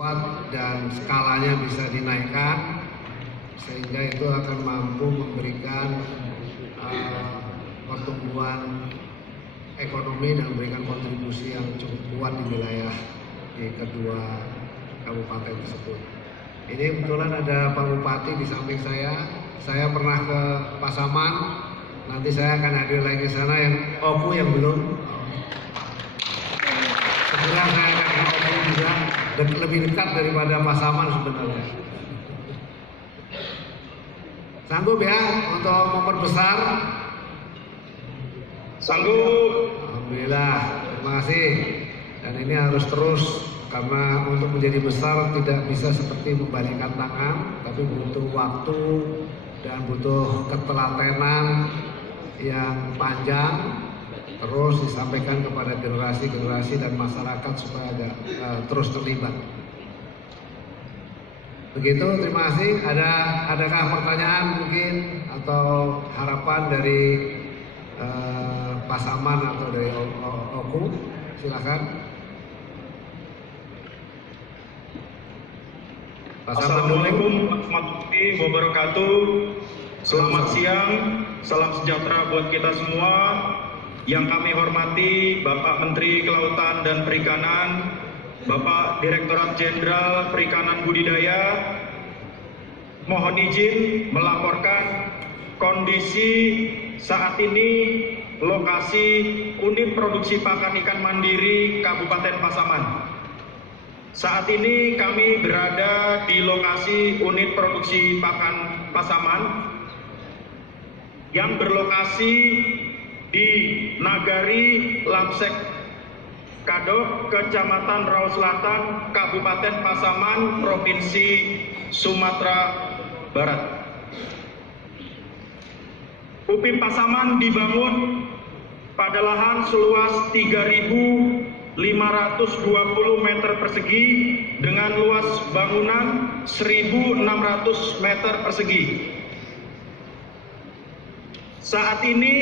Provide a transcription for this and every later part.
kuat dan skalanya bisa dinaikkan sehingga itu akan mampu memberikan pertumbuhan ekonomi dan memberikan kontribusi yang cukup kuat di wilayah di kedua kabupaten tersebut. Ini kebetulan ada Pak Bupati di samping saya. Saya pernah ke Pasaman. Nanti saya akan hadir lagi ke sana yang Opu yang belum. Segera saya akan ke Opu juga lebih dekat daripada Pasaman sebenarnya. Sanggup ya untuk memperbesar? Sanggup. Alhamdulillah, terima kasih. Dan ini harus terus karena untuk menjadi besar tidak bisa seperti membalikkan tangan, tapi butuh waktu dan butuh ketelatenan yang panjang, terus disampaikan kepada generasi-generasi dan masyarakat supaya terus terlibat. Begitu, terima kasih. Adakah pertanyaan mungkin atau harapan dari Pasaman atau dari Oku? Silakan. Assalamualaikum warahmatullahi wabarakatuh. Selamat siang, salam sejahtera buat kita semua. Yang kami hormati Bapak Menteri Kelautan dan Perikanan, Bapak Direktorat Jenderal Perikanan Budidaya, mohon izin melaporkan kondisi saat ini lokasi unit produksi pakan ikan mandiri Kabupaten Pasaman. Saat ini kami berada di lokasi unit produksi pakan Pasaman yang berlokasi di Nagari Lamsek Kadok, Kecamatan Rau Selatan, Kabupaten Pasaman, Provinsi Sumatera Barat. UPIM Pasaman dibangun pada lahan seluas 3.520 meter persegi dengan luas bangunan 1.600 meter persegi. Saat ini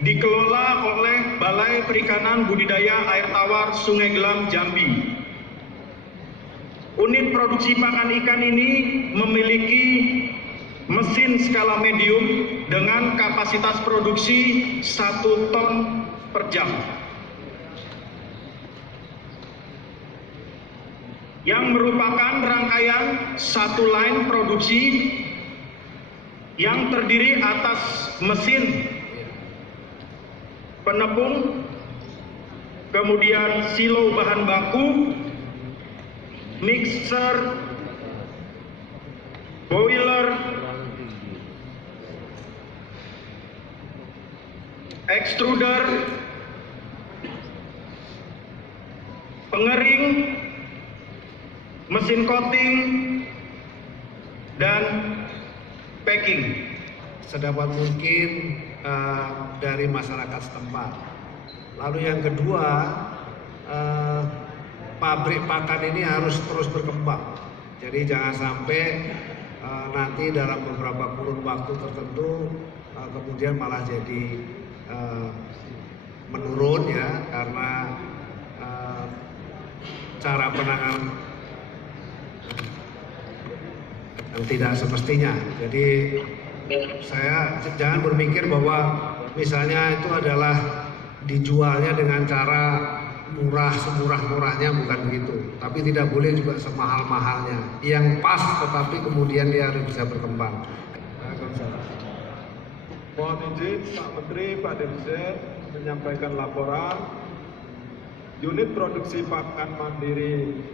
dikelola oleh Balai Perikanan Budidaya Air Tawar Sungai Gelam Jambi. Unit produksi pakan ikan ini memiliki mesin skala medium dengan kapasitas produksi 1 ton per jam. Yang merupakan rangkaian satu line produksi yang terdiri atas mesin penepung, kemudian silo bahan baku, mixer, boiler, extruder, pengering, mesin coating, dan packing. Sedapat mungkin dari masyarakat setempat. Lalu yang kedua, pabrik pakan ini harus terus berkembang. Jadi jangan sampai nanti dalam beberapa kurun waktu tertentu kemudian malah jadi menurun ya, karena cara penanganan yang tidak semestinya. Jadi saya jangan berpikir bahwa misalnya itu adalah dijualnya dengan cara murah, semurah-murahnya, bukan begitu. Tapi tidak boleh juga semahal-mahalnya. Yang pas tetapi kemudian dia harus bisa berkembang. Mohon izin Pak Menteri, Pak Dirjen menyampaikan laporan. Unit produksi pakan mandiri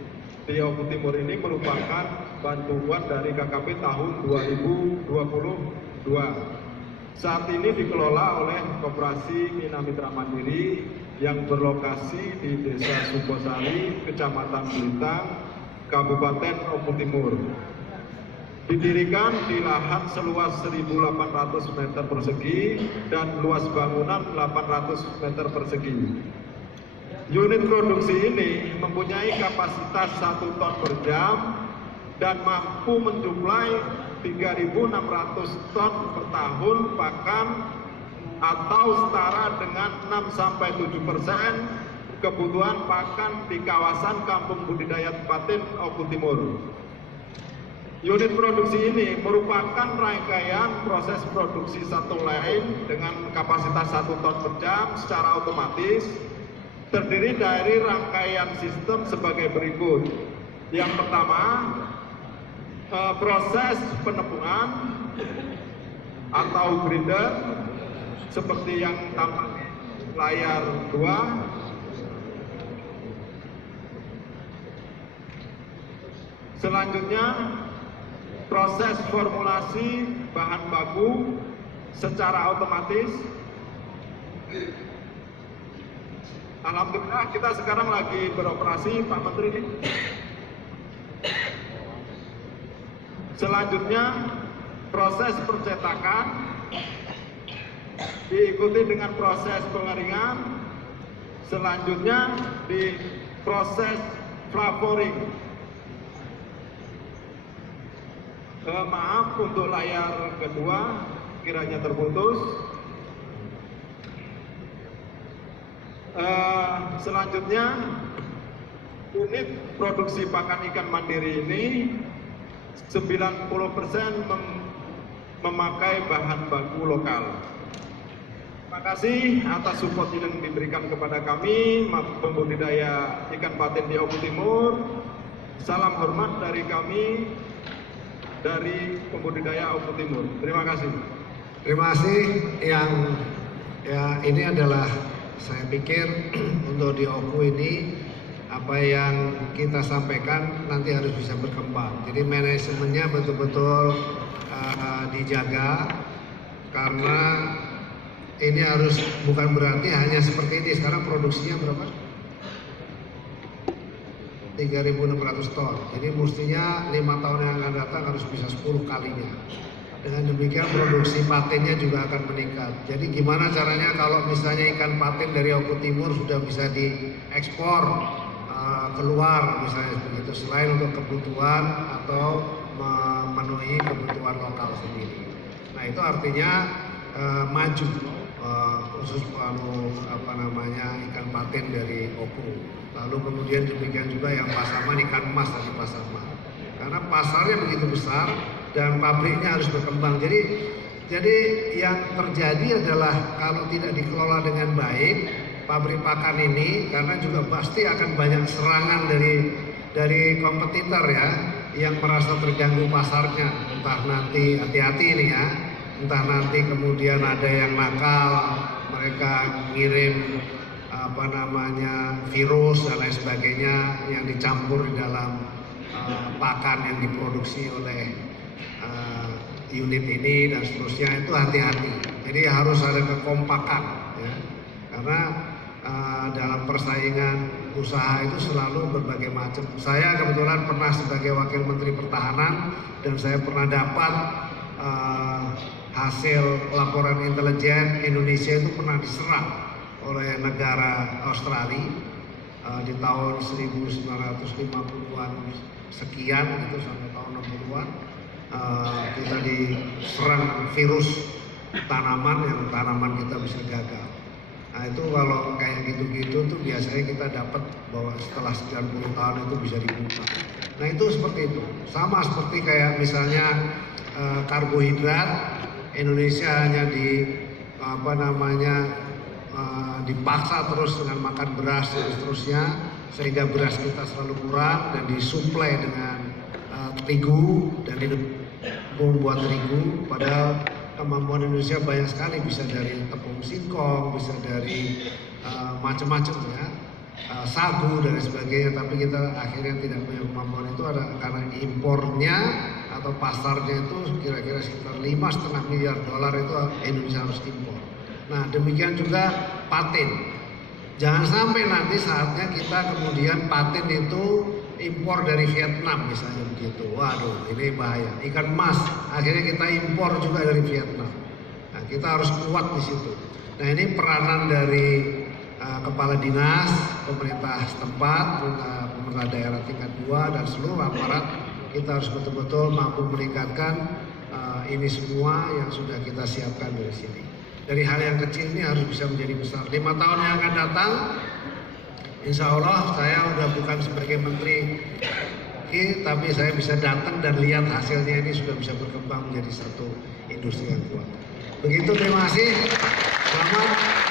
di Oku Timur ini merupakan bantuan dari KKP tahun 2022. Saat ini dikelola oleh Koperasi Mina Mitra Mandiri yang berlokasi di Desa Sukosari, Kecamatan Blitang, Kabupaten Oku Timur. Didirikan di lahan seluas 1.800 meter persegi dan luas bangunan 800 meter persegi. Unit produksi ini mempunyai kapasitas 1 ton per jam dan mampu mensuplai 3.600 ton per tahun pakan atau setara dengan 6-7% kebutuhan pakan di kawasan Kampung Budidaya Patin Oku Timur. Unit produksi ini merupakan rangkaian proses produksi satu line dengan kapasitas 1 ton per jam secara otomatis, terdiri dari rangkaian sistem sebagai berikut. Yang pertama, proses penepungan atau grinder seperti yang tampak di layar 2. Selanjutnya, proses formulasi bahan baku secara otomatis. Alhamdulillah kita sekarang lagi beroperasi, Pak Menteri. Selanjutnya, proses percetakan diikuti dengan proses pengeringan. Selanjutnya, di proses flavoring. Maaf untuk layar kedua kiranya terputus. Selanjutnya, unit produksi pakan ikan mandiri ini 90% memakai bahan baku lokal. Terima kasih atas support yang diberikan kepada kami, pembudidaya ikan patin di Oku Timur. Salam hormat dari kami, dari pembudidaya Oku Timur. Terima kasih. Terima kasih. Yang ini adalah, saya pikir untuk di Oku ini apa yang kita sampaikan nanti harus bisa berkembang. Jadi manajemennya betul-betul dijaga, karena ini harus, bukan berarti hanya seperti ini. Sekarang produksinya berapa? 3.600 ton. Jadi mestinya 5 tahun yang akan datang harus bisa 10 kalinya. Dengan demikian produksi patinnya juga akan meningkat. Jadi gimana caranya kalau misalnya ikan patin dari Oku Timur sudah bisa diekspor keluar misalnya begitu, selain untuk kebutuhan atau memenuhi kebutuhan lokal sendiri. Nah itu artinya maju khusus ikan patin dari Oku. Lalu kemudian demikian juga yang pasaman, ikan emas tadi pasaman. Karena pasarnya begitu besar dan pabriknya harus berkembang. Jadi yang terjadi adalah kalau tidak dikelola dengan baik pabrik pakan ini, karena juga pasti akan banyak serangan dari kompetitor ya, yang merasa terganggu pasarnya. Entah nanti, hati-hati ini ya, entah nanti kemudian ada yang nakal, mereka ngirim virus dan lain sebagainya yang dicampur di dalam pakan yang diproduksi oleh unit ini dan seterusnya. Itu hati-hati. Jadi harus ada kekompakan ya, karena dalam persaingan usaha itu selalu berbagai macam. Saya kebetulan pernah sebagai Wakil Menteri Pertahanan dan saya pernah dapat hasil laporan intelijen Indonesia itu pernah diserang oleh negara Australia di tahun 1950-an sekian gitu sampai tahun 60-an. Kita diserang virus tanaman yang tanaman kita bisa gagal. Nah itu kalau kayak gitu-gitu tuh biasanya kita dapat bahwa setelah 90 tahun itu bisa dibuka. Nah itu seperti itu. Sama seperti kayak misalnya karbohidrat, Indonesia hanya dipaksa terus dengan makan beras dan seterusnya, sehingga beras kita selalu kurang dan disuplai dengan terigu dan membuat terigu. Padahal kemampuan Indonesia banyak sekali, bisa dari tepung singkong, bisa dari macam-macam ya, sagu dan sebagainya. Tapi kita akhirnya tidak punya kemampuan itu ada karena impornya atau pasarnya itu kira-kira sekitar $5,5 miliar itu Indonesia harus impor. Nah demikian juga patin. Jangan sampai nanti saatnya kita kemudian patin itu impor dari Vietnam misalnya begitu. Waduh, ini bahaya. Ikan emas akhirnya kita impor juga dari Vietnam. Nah, kita harus kuat di situ. Nah, ini peranan dari kepala dinas, pemerintah setempat, pemerintah daerah tingkat 2 dan seluruh aparat. Kita harus betul-betul mampu meningkatkan ini semua yang sudah kita siapkan dari sini. Dari hal yang kecil ini harus bisa menjadi besar. 5 tahun yang akan datang Insya Allah saya udah bukan sebagai menteri, tapi saya bisa datang dan lihat hasilnya ini sudah bisa berkembang menjadi satu industri yang kuat. Begitu, terima kasih. Selamat.